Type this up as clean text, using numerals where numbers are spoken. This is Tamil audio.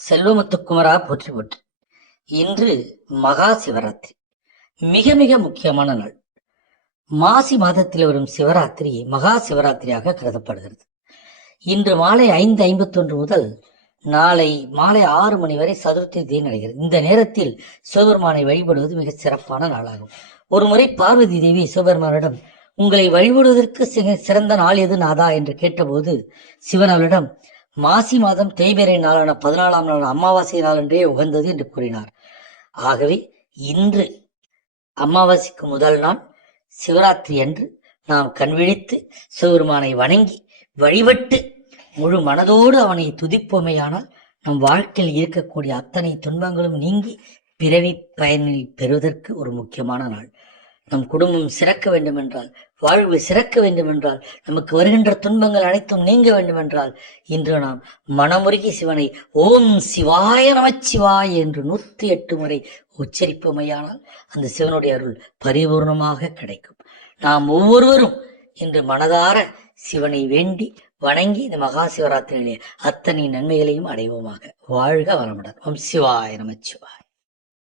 செல்வமுத்துக்குமரா போற்றி போற்றி. இன்று மகா சிவராத்திரி, மிக மிக முக்கியமான நாள். மாசி மாதத்தில் வரும் சிவராத்திரி மகா சிவராத்திரியாக கருதப்படுகிறது. இன்று மாலை 5:51 முதல் நாளை மாலை 6 மணி வரை சதுர்த்தி திதி நடைகிறது. இந்த நேரத்தில் சிவபெருமானை வழிபடுவது மிக சிறப்பான நாளாகும். ஒரு முறை பார்வதி தேவி சிவபெருமானிடம், உங்களை வழிபடுவதற்கு சிறந்த நாள் எது நாதா என்று கேட்டபோது, சிவன் அவளிடம், மாசி மாதம் தேய்பிறை நாளான 14ஆம் நாள் அமாவாசை நாளன்றே உகந்தது என்று கூறினார். ஆகவே இன்று அமாவாசைக்கு முதல் நாள் சிவராத்திரி அன்று நாம் கண்விழித்து சிவபெருமானை வணங்கி வழிபட்டு முழு மனதோடு அவனை துதிப்போமையானால் நம் வாழ்க்கையில் இருக்கக்கூடிய அத்தனை துன்பங்களும் நீங்கி பிறவி பயனில் பெறுவதற்கு ஒரு முக்கியமான நாள். நம் குடும்பம் சிறக்க வேண்டுமென்றால், வாழ்வு சிறக்க வேண்டுமென்றால், நமக்கு வருகின்ற துன்பங்கள் அனைத்தும் நீங்க வேண்டுமென்றால், இன்று நாம் மனமுருகி சிவனை ஓம் சிவாய நமச்சிவாய் என்று 108 முறை உச்சரிப்பமையானால் அந்த சிவனுடைய அருள் பரிபூர்ணமாக கிடைக்கும். நாம் ஒவ்வொருவரும் இன்று மனதார சிவனை வேண்டி வணங்கி இந்த மகா சிவராத்திரியிலே அத்தனை நன்மைகளையும் அடைவோமாக. வாழ்க வளமுடன். ஓம் சிவாய நமச்சிவாய்.